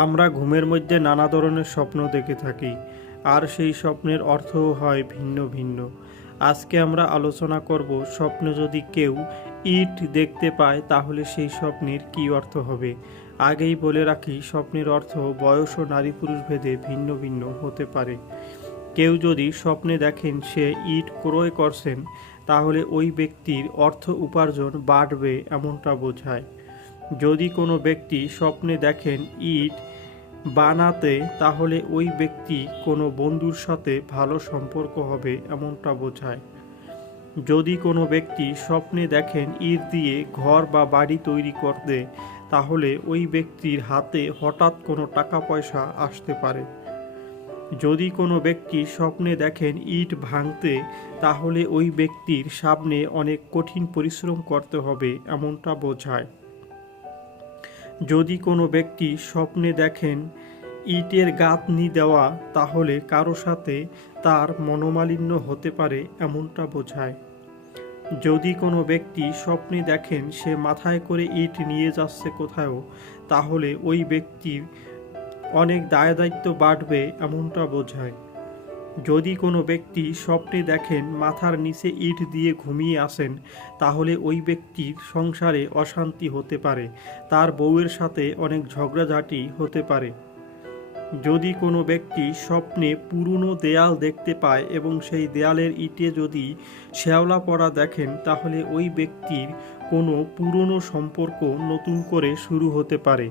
আমরা ঘুমের মধ্যে নানা ধরনের স্বপ্ন দেখে থাকি, আর সেই স্বপ্নের অর্থও হয় ভিন্ন ভিন্ন। আজকে আমরা আলোচনা করব স্বপ্নে যদি কেউ ইট দেখতে পায়, তাহলে সেই স্বপ্নের কী অর্থ হবে? আগেই বলে রাখি, স্বপ্নের অর্থ বয়স ও নারী পুরুষ ভেদে ভিন্ন ভিন্ন হতে পারে। কেউ যদি স্বপ্নে দেখেন সে ইট ক্রয় করছেন, তাহলে ওই ব্যক্তির অর্থ উপার্জন বাড়বে এমনটা বোঝায়। যদি কোনো ব্যক্তি স্বপ্নে দেখেন ইট বানাতে, তাহলে ওই ব্যক্তি কোনো বন্ধুর সাথে ভালো সম্পর্ক হবে এমনটা বোঝায়। যদি কোনো ব্যক্তি স্বপ্নে দেখেন ইট দিয়ে ঘর বা বাড়ি তৈরি করতে, তাহলে ওই ব্যক্তির হাতে হঠাৎ কোনো টাকা পয়সা আসতে পারে। যদি কোনো ব্যক্তি স্বপ্নে দেখেন ইট ভাঙতে, তাহলে ওই ব্যক্তির সামনে অনেক কঠিন পরিশ্রম করতে হবে, এমনটা বোঝায়। যদি কোনো ব্যক্তি স্বপ্নে দেখেন, ইটের গাঁথনি দেওয়া তাহলে কারও সাথে তার মনোমালিন্য হতে পারে এমনটা বোঝায়। যদি কোনো ব্যক্তি স্বপ্নে দেখেন, সে মাথায় করে ইট নিয়ে যাচ্ছে কোথাও তাহলে ওই ব্যক্তির অনেক দায় দায়িত্ব বাড়বে এমনটা বোঝায়। যদি কোনো ব্যক্তি স্বপ্নে দেখেন মাথার নিচে ইট দিয়ে ঘুমিয়ে আসেন তাহলে ওই ব্যক্তির সংসারে অশান্তি হতে পারে, তার বউয়ের সাথে অনেক ঝগড়াঝাটি হতে পারে। যদি কোনো ব্যক্তি স্বপ্নে পুরনো দেয়াল দেখতে পায় এবং সেই দেয়ালের ইটে যদি শ্যাওলা পড়া দেখেন, তাহলে ওই ব্যক্তির কোনো পুরনো সম্পর্ক নতুন করে শুরু হতে পারে।